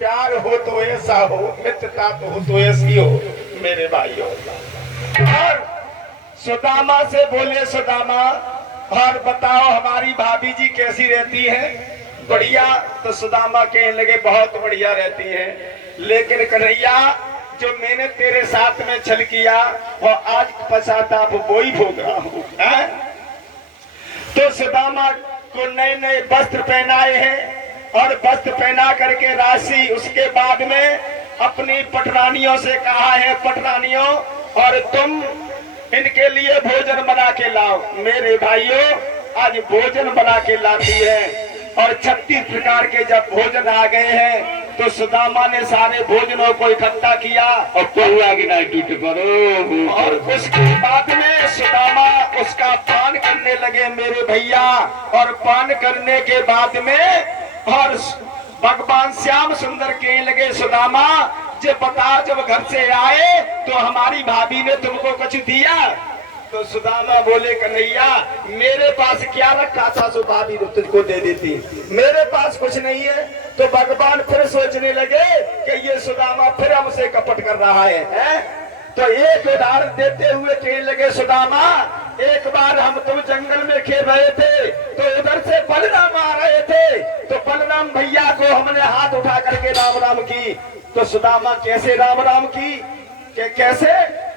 प्यार हो तो ऐसा हो, मित्रता तो हो तो ऐसी हो मेरे भाइयों। और सुदामा से बोले, सुदामा और बताओ हमारी भाभी जी कैसी रहती है? बढ़िया। तो सुदामा कहने लगे बहुत बढ़िया रहती है, लेकिन कन्हैया जो मैंने तेरे साथ में छल किया और आज पश्चाताप वो ही भोग रहा हूं। तो सुदामा को नए नए वस्त्र पहनाए हैं और वस्त्र पहना करके राशि उसके बाद में अपनी पटरानियों से कहा है, पटरानियों और तुम इनके लिए भोजन बना के लाओ। मेरे भाइयों आज भोजन बना के लाती है और 36 प्रकार के जब भोजन आ गए हैं तो सुदामा ने सारे भोजनों को इकट्ठा किया और पहुआ गिना टूट करो। और उसके बाद में सुदामा उसका पान करने लगे मेरे भैया। और पान करने के बाद में और भगवान श्याम सुंदर कहने लगे, सुदामा जब बता जब घर से आए तो हमारी भाभी ने तुमको कुछ दिया? तो सुदामा बोले, कन्हैया मेरे पास क्या रखा था सो भाभी ने तुझको दे देती, मेरे पास कुछ नहीं है। तो भगवान फिर सोचने लगे कि ये सुदामा फिर हमसे कपट कर रहा है? तो एक उदाहरण देते हुए कहने लगे, सुदामा एक बार हम तुम जंगल में खेल रहे थे तो उधर से बलराम आ रहे थे, तो बलराम भैया को हमने हाथ उठा करके राम राम की। तो सुदामा कैसे राम राम की कि कैसे?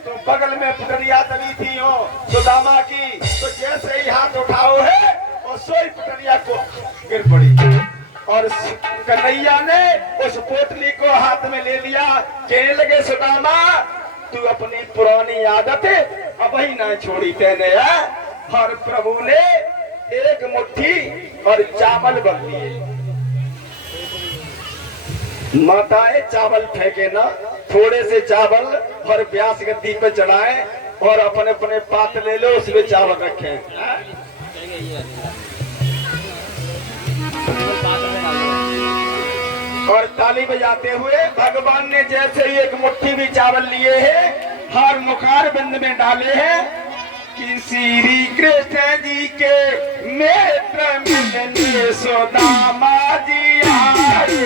तो बगल में पुटरिया दबी थी हो सुदामा की, तो जैसे ही हाथ उठाओ है और सोई पुटरिया को गिर पड़ी और कन्हैया ने उस पोटली को हाथ में ले लिया। कहने लगे, सुदामा तू अपनी पुरानी आदत अब ही ना छोड़ी तेने। और प्रभु ने एक मुट्ठी और चावल भर दिए। माताएं चावल फेंके ना, थोड़े से चावल और व्यास गद्दी पे चढ़ाए और अपने अपने पात्र ले लो उसमें चावल रखें। और ताली बजाते हुए भगवान ने जैसे ही एक मुट्ठी भी चावल लिए हैं हर मुखार बिंद में डाले हैं कि श्री कृष्ण जी के नेत्र मिलने सुदामा जी आए।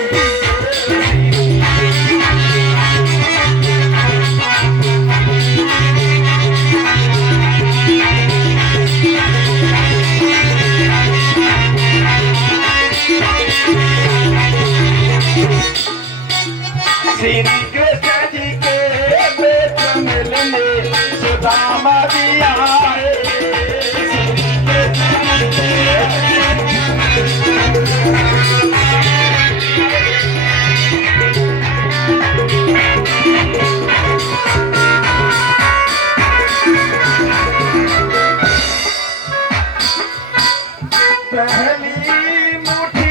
श्री कृष्ण जी के नेत्र मिलने सुदामा जी आए। पहली मुट्ठी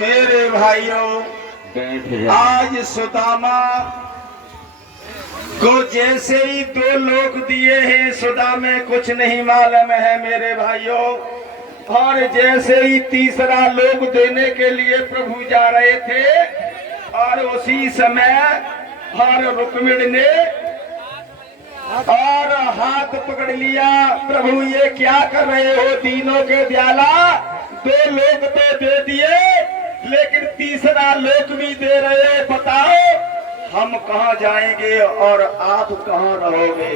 मेरे भाइयों, आज सुदामा को जैसे ही 2 लोग दिए हैं, सुदामे कुछ नहीं मालूम है मेरे भाइयों। और जैसे ही तीसरा लोग देने के लिए प्रभु जा रहे थे, और उसी समय और रुक्मिणी ने और हाथ पकड़ लिया, प्रभु ये क्या कर रहे हो, तीनों के द्याला 2 लोग तो दे दिए, लेकिन तीसरा लोग भी दे रहे, बताओ हम कहाँ जाएंगे और आप कहाँ रहोगे?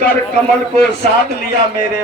कर कमल को साध लिया मेरे